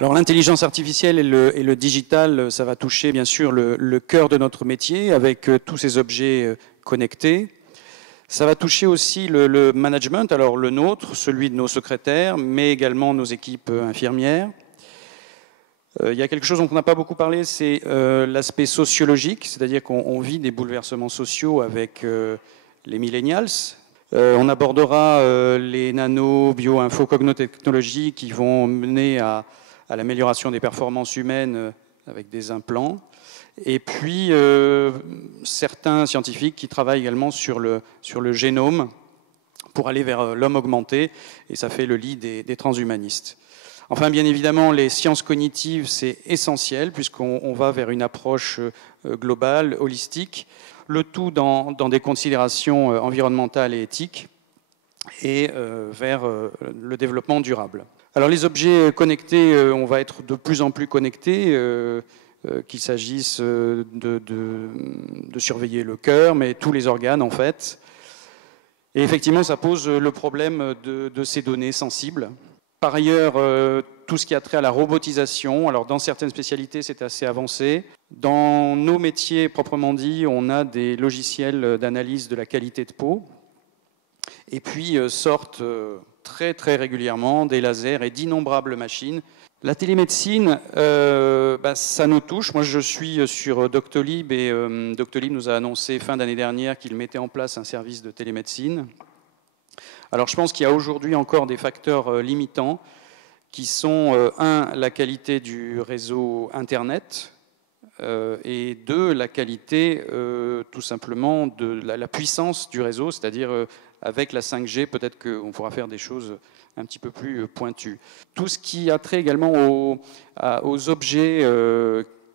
Alors l'intelligence artificielle et le digital, ça va toucher bien sûr le cœur de notre métier avec tous ces objets connectés. Ça va toucher aussi le management, alors le nôtre, celui de nos secrétaires, mais également nos équipes infirmières. Il y a quelque chose dont on n'a pas beaucoup parlé, c'est l'aspect sociologique, c'est-à-dire qu'on vit des bouleversements sociaux avec les millennials. On abordera les nano, bio-info-cognotechnologies qui vont mener à l'amélioration des performances humaines avec des implants. Et puis, certains scientifiques qui travaillent également sur le génome pour aller vers l'homme augmenté, et ça fait le lit des transhumanistes. Enfin, bien évidemment, les sciences cognitives, c'est essentiel, puisqu'on va vers une approche globale, holistique, le tout dans des considérations environnementales et éthiques, et vers le développement durable. Alors les objets connectés, on va être de plus en plus connectés, qu'il s'agisse de surveiller le cœur, mais tous les organes en fait. Et effectivement, ça pose le problème de ces données sensibles. Par ailleurs, tout ce qui a trait à la robotisation, alors dans certaines spécialités, c'est assez avancé. Dans nos métiers proprement dit, on a des logiciels d'analyse de la qualité de peau. Et puis sortent très très régulièrement des lasers et d'innombrables machines. La télémédecine, ça nous touche. Moi, je suis sur Doctolib et Doctolib nous a annoncé fin d'année dernière qu'il mettait en place un service de télémédecine. Alors, je pense qu'il y a aujourd'hui encore des facteurs limitants qui sont, un, la qualité du réseau Internet, et deux, la qualité tout simplement de la puissance du réseau, c'est-à-dire avec la 5G, peut-être qu'on pourra faire des choses un petit peu plus pointues. Tout ce qui a trait également aux objets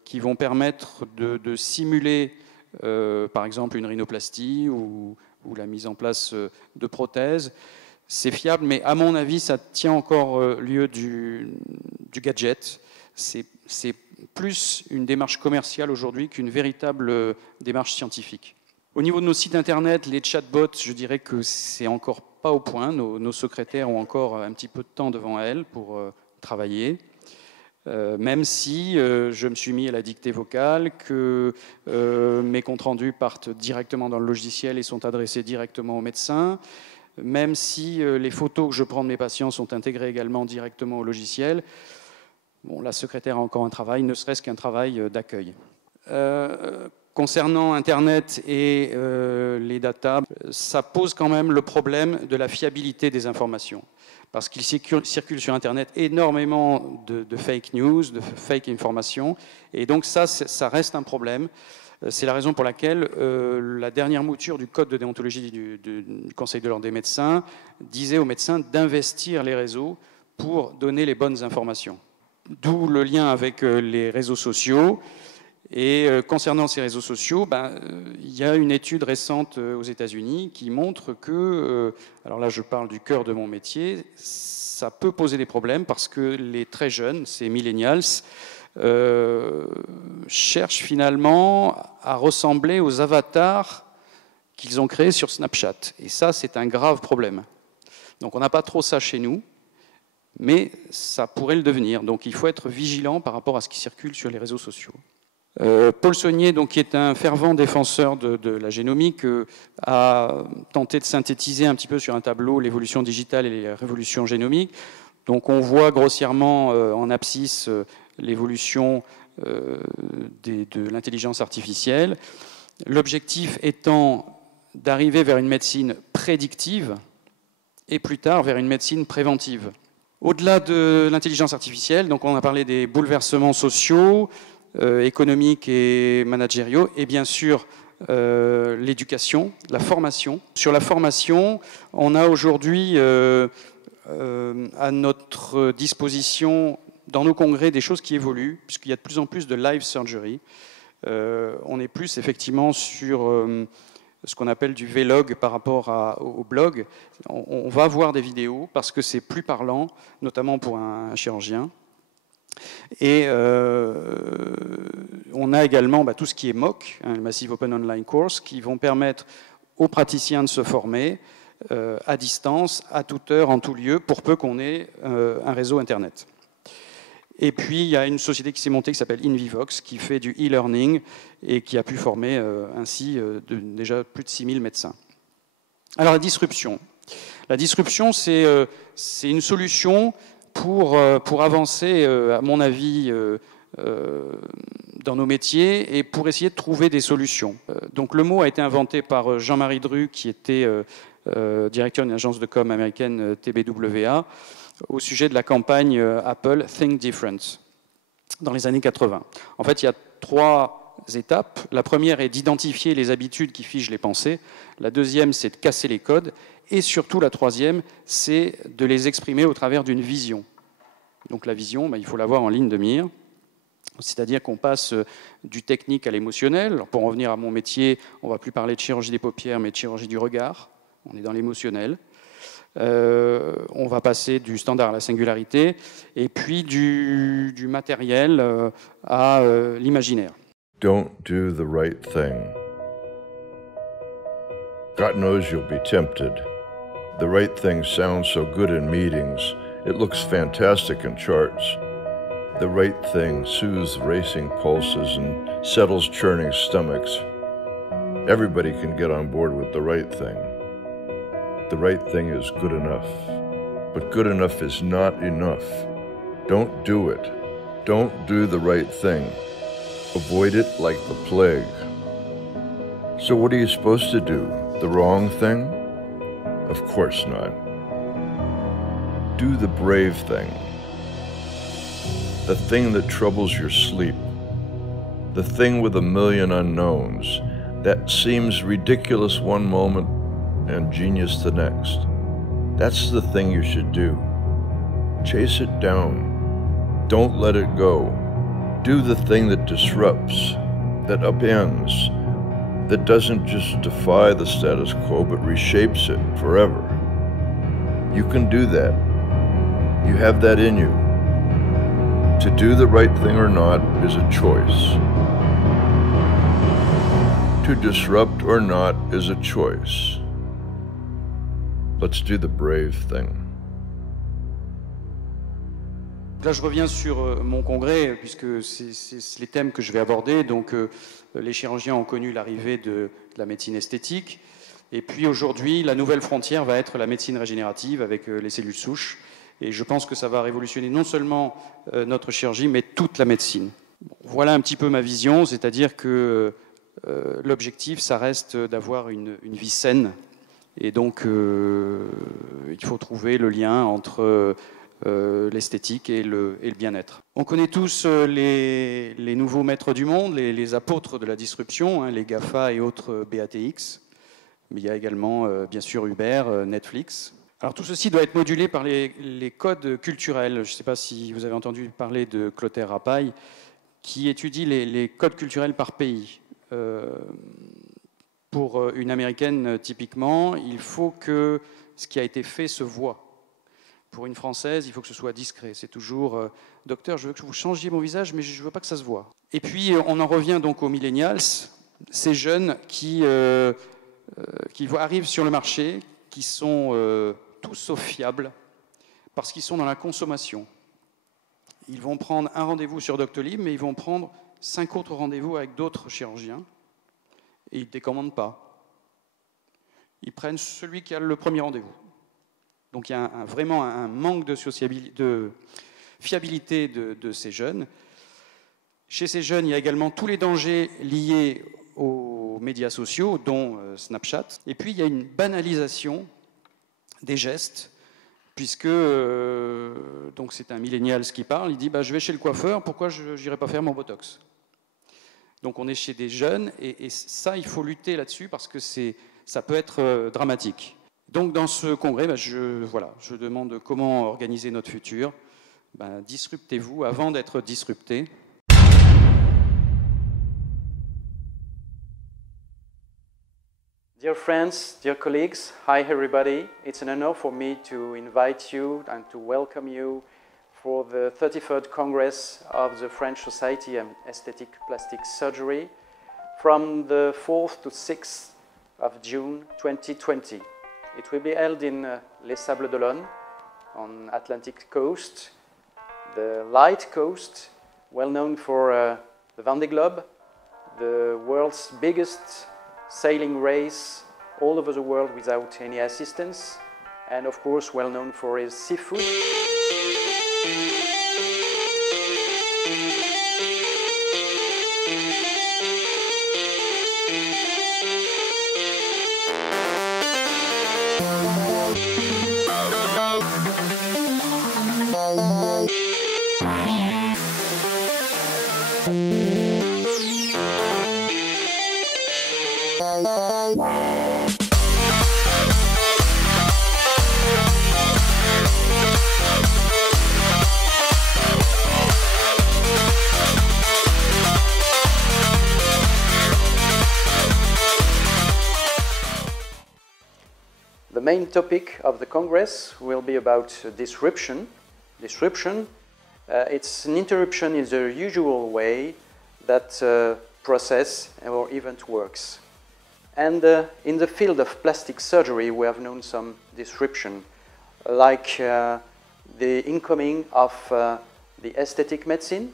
qui vont permettre de simuler, par exemple, une rhinoplastie ou la mise en place de prothèses, c'est fiable, mais à mon avis, ça tient encore lieu du gadget. C'est plus une démarche commerciale aujourd'hui qu'une véritable démarche scientifique. Au niveau de nos sites internet, les chatbots, je dirais que c'est encore pas au point. Nos secrétaires ont encore un petit peu de temps devant elles pour travailler. Même si je me suis mis à la dictée vocale, que mes comptes rendus partent directement dans le logiciel et sont adressés directement au médecin, même si les photos que je prends de mes patients sont intégrées également directement au logiciel. Bon, la secrétaire a encore un travail, ne serait-ce qu'un travail d'accueil. Concernant Internet et les datas, ça pose quand même le problème de la fiabilité des informations. Parce qu'il circule sur Internet énormément de fake news, de fake informations, et donc ça reste un problème. C'est la raison pour laquelle la dernière mouture du code de déontologie du Conseil de l'ordre des médecins disait aux médecins d'investir les réseaux pour donner les bonnes informations. D'où le lien avec les réseaux sociaux. Et concernant ces réseaux sociaux, il y a une étude récente aux États-Unis qui montre que, alors là je parle du cœur de mon métier, ça peut poser des problèmes parce que les très jeunes, ces millennials, cherchent finalement à ressembler aux avatars qu'ils ont créés sur Snapchat. Et ça, c'est un grave problème. Donc on n'a pas trop ça chez nous, mais ça pourrait le devenir. Donc il faut être vigilant par rapport à ce qui circule sur les réseaux sociaux. Paul Saunier, donc, qui est un fervent défenseur de la génomique, a tenté de synthétiser un petit peu sur un tableau l'évolution digitale et les révolutions génomiques. Donc on voit grossièrement en abscisse l'évolution de l'intelligence artificielle. L'objectif étant d'arriver vers une médecine prédictive et plus tard vers une médecine préventive. Au-delà de l'intelligence artificielle, donc on a parlé des bouleversements sociaux, économiques et managériaux, et bien sûr l'éducation, la formation. Sur la formation, on a aujourd'hui à notre disposition dans nos congrès des choses qui évoluent, puisqu'il y a de plus en plus de live surgery. On est plus effectivement sur ce qu'on appelle du vlog par rapport au blog. On va voir des vidéos parce que c'est plus parlant, notamment pour un chirurgien. Et on a également tout ce qui est MOOC, le Massive Open Online Course, qui vont permettre aux praticiens de se former à distance, à toute heure, en tout lieu, pour peu qu'on ait un réseau Internet. Et puis, il y a une société qui s'est montée qui s'appelle Invivox, qui fait du e-learning et qui a pu former ainsi déjà plus de 6000 médecins. Alors, la disruption. La disruption, c'est une solution pour avancer, à mon avis, dans nos métiers et pour essayer de trouver des solutions. Donc, le mot a été inventé par Jean-Marie Dru, qui était directeur d'une agence de com américaine TBWA, au sujet de la campagne Apple Think Different, dans les années 80. En fait, il y a 3 étapes. La première est d'identifier les habitudes qui figent les pensées. La deuxième, c'est de casser les codes. Et surtout, la troisième, c'est de les exprimer au travers d'une vision. Donc la vision, il faut l'avoir en ligne de mire. C'est-à-dire qu'on passe du technique à l'émotionnel. Pour en revenir à mon métier, on ne va plus parler de chirurgie des paupières, mais de chirurgie du regard. On est dans l'émotionnel. On va passer du standard à la singularité, et puis du matériel à l'imaginaire. Don't do the right thing. God knows you'll be tempted. The right thing sounds so good in meetings. It looks fantastic in charts. The right thing soothes racing pulses and settles churning stomachs. Everybody can get on board with the right thing. The right thing is good enough, but good enough is not enough. Don't do it. Don't do the right thing. Avoid it like the plague. So what are you supposed to do? The wrong thing? Of course not. Do the brave thing. The thing that troubles your sleep. The thing with a million unknowns. That seems ridiculous one moment and genius the next. That's the thing you should do. Chase it down. Don't let it go. Do the thing that disrupts, that upends, that doesn't just defy the status quo but reshapes it forever. You can do that. You have that in you. To do the right thing or not is a choice. To disrupt or not is a choice. Let's do the brave thing. Là, je reviens sur mon congrès, puisque c'est les thèmes que je vais aborder. Donc, les chirurgiens ont connu l'arrivée de la médecine esthétique. Et puis, aujourd'hui, la nouvelle frontière va être la médecine régénérative avec les cellules souches. Et je pense que ça va révolutionner non seulement notre chirurgie, mais toute la médecine. Bon, voilà un petit peu ma vision, c'est-à-dire que l'objectif, ça reste d'avoir une vie saine. Et donc, il faut trouver le lien entre l'esthétique et le bien-être. On connaît tous les nouveaux maîtres du monde, les apôtres de la disruption, les GAFA et autres BATX. Mais il y a également, bien sûr, Uber, Netflix. Alors tout ceci doit être modulé par les codes culturels. Je ne sais pas si vous avez entendu parler de Clotaire Rapaille, qui étudie les codes culturels par pays. Pour une Américaine, typiquement, il faut que ce qui a été fait se voit. Pour une Française, il faut que ce soit discret. C'est toujours « Docteur, je veux que vous changiez mon visage, mais je ne veux pas que ça se voit ». Et puis, on en revient donc aux millennials, ces jeunes qui arrivent sur le marché, qui sont tous sauf fiables, parce qu'ils sont dans la consommation. Ils vont prendre un rendez-vous sur Doctolib, mais ils vont prendre 5 autres rendez-vous avec d'autres chirurgiens, et ils ne décommandent pas. Ils prennent celui qui a le premier rendez-vous. Donc il y a vraiment un manque de fiabilité de ces jeunes. Chez ces jeunes, il y a également tous les dangers liés aux médias sociaux, dont Snapchat. Et puis il y a une banalisation des gestes, puisque donc c'est un millennial qui parle, il dit je vais chez le coiffeur, pourquoi je n'irai pas faire mon Botox? Donc on est chez des jeunes, et ça, il faut lutter là-dessus, parce que ça peut être dramatique. Donc dans ce congrès, je demande comment organiser notre futur. Disruptez-vous avant d'être disrupté. Dear friends, dear colleagues, hi everybody. It's an honor for me to invite you and to welcome you for the 33rd Congress of the French Society of Aesthetic Plastic Surgery from the 4th to 6th of June 2020. It will be held in Les Sables d'Olonne on Atlantic coast, The Light Coast, well known for the Vendée Globe, the world's biggest sailing race all over the world without any assistance, and of course well known for his seafood. The main topic of the Congress will be about disruption. Disruption, it's an interruption in the usual way that process or event works. And in the field of plastic surgery, we have known some disruption, like the incoming of the aesthetic medicine,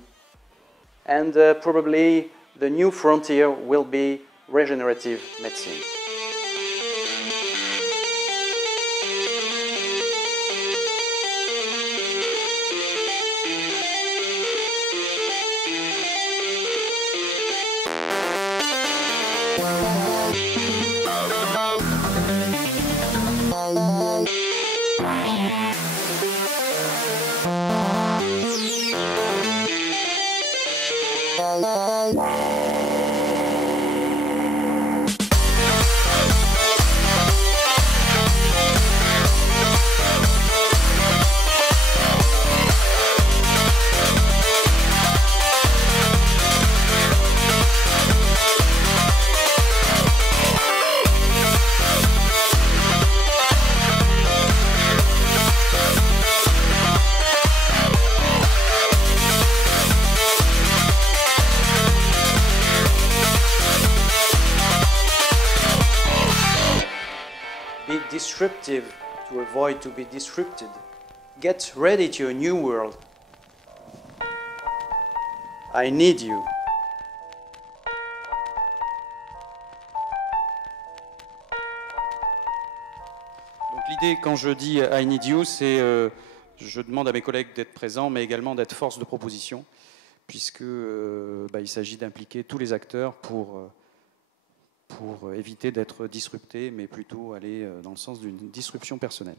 and probably the new frontier will be regenerative medicine. Be disruptive to avoid to be disrupted. Get ready to a new world. I need you. Donc l'idée, quand je dis I need you, c'est je demande à mes collègues d'être présents, mais également d'être force de proposition, puisque il s'agit d'impliquer tous les acteurs pour éviter d'être disruptés, mais plutôt aller dans le sens d'une disruption personnelle.